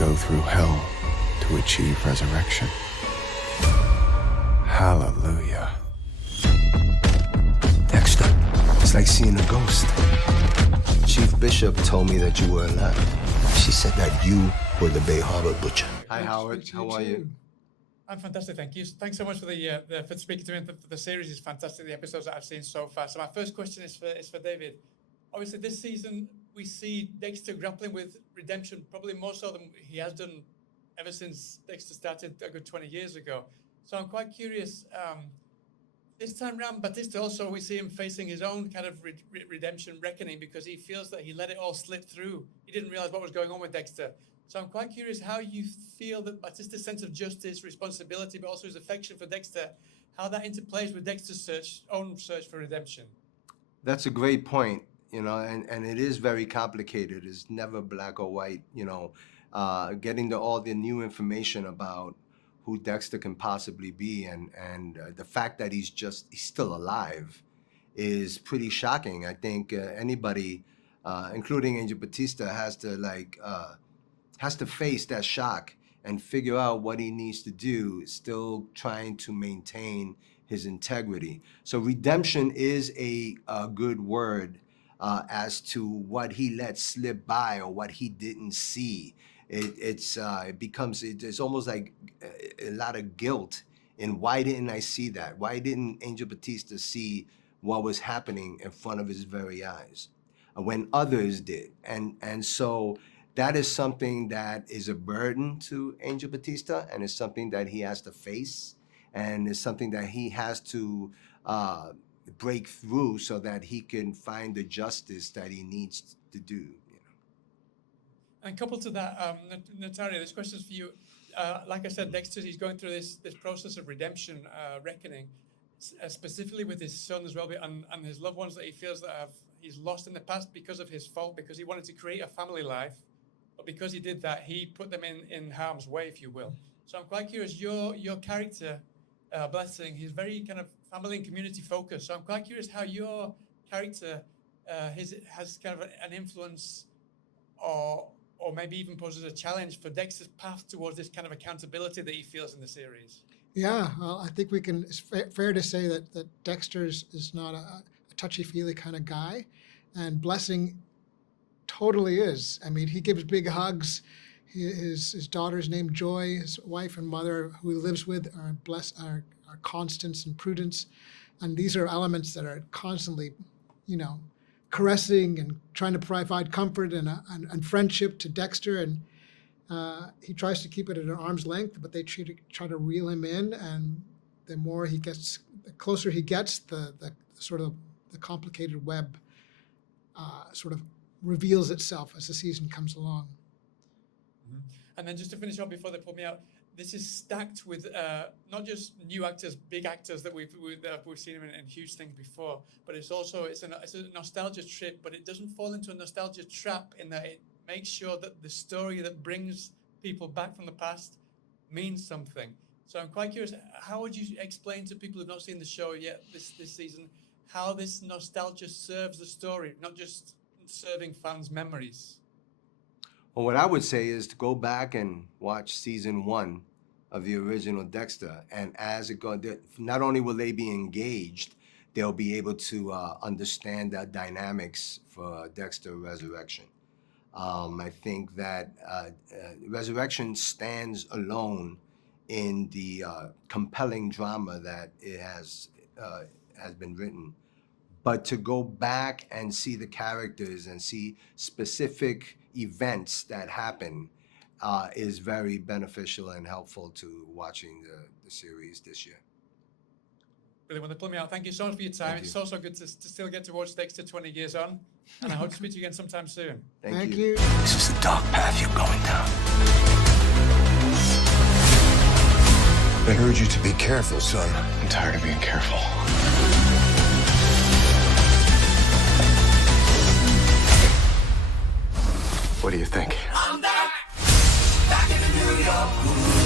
go through hell to achieve resurrection. Hallelujah. Dexter, it's like seeing a ghost. Chief Bishop told me that you were alive. She said that you were the Bay Harbor butcher. Hi, Howard. How are you? I'm fantastic, thank you. Thanks so much for for speaking to me. The series is fantastic. The episodes that I've seen so far. So my first question is for David. Obviously, this season we see Dexter grappling with redemption, probably more so than he has done ever since Dexter started a good 20 years ago. So I'm quite curious. This time round, Batista also, we see him facing his own kind of redemption reckoning because he feels that he let it all slip through. He didn't realize what was going on with Dexter. So I'm quite curious how you feel that Batista's sense of justice, responsibility, but also his affection for Dexter, how that interplays with Dexter's own search for redemption. That's a great point, and it is very complicated. It's never black or white, getting all the new information about who Dexter can possibly be and the fact that he's still alive is pretty shocking. I think anybody, including Angel Batista, has to face that shock and figure out what he needs to do, still trying to maintain his integrity. So redemption is a good word as to what he let slip by or what he didn't see. It's almost like a lot of guilt in why didn't I see that? Why didn't Angel Batista see what was happening in front of his very eyes when others did? And so that is something that is a burden to Angel Batista, and it's something that he has to face, and it's something that he has to break through so that he can find the justice that he needs to do. And coupled to that, Ntare, this question is for you. Like I said, Dexter, he's going through this process of redemption, reckoning, specifically with his son as well, and his loved ones that he feels that he's lost in the past because of his fault, because he wanted to create a family life, but because he did that, he put them in harm's way, if you will. So I'm quite curious, your character, Blessing, he's very kind of family and community focused. So I'm quite curious how your character has kind of an influence or maybe even poses a challenge for Dexter's path towards this kind of accountability that he feels in the series. Yeah, well, I think it's fair to say that Dexter is not a touchy-feely kind of guy, and Blessing totally is. I mean, he gives big hugs. His daughter's named Joy. His wife and mother, who he lives with, are Constance and Prudence, and these are elements that are constantly, caressing and trying to provide comfort and friendship to Dexter, and he tries to keep it at an arm's length, but they try to reel him in, and the closer he gets, the sort of the complicated web sort of reveals itself as the season comes along. Mm-hmm. And then just to finish off before they pull me out, this is stacked with not just new actors, big actors that we've seen in huge things before, but it's a nostalgia trip, but it doesn't fall into a nostalgia trap in that it makes sure that the story that brings people back from the past means something. So I'm quite curious, how would you explain to people who've not seen the show yet this season, how this nostalgia serves the story, not just serving fans' memories? Well, what I would say is to go back and watch season 1 of the original Dexter, and as it goes, not only will they be engaged, they'll be able to understand the dynamics for Dexter Resurrection. I think that Resurrection stands alone in the compelling drama that it has been written. But to go back and see the characters and see specific events that happen is very beneficial and helpful to watching the series this year. Really want to pull me out. Thank you so much for your time. It's also good to still get to watch Dexter 20 years on, and I hope to speak to you again sometime soon. Thank you. This is the dark path you're going down. I heard you to be careful, son. I'm tired of being careful. What do you think? I'm back in New York.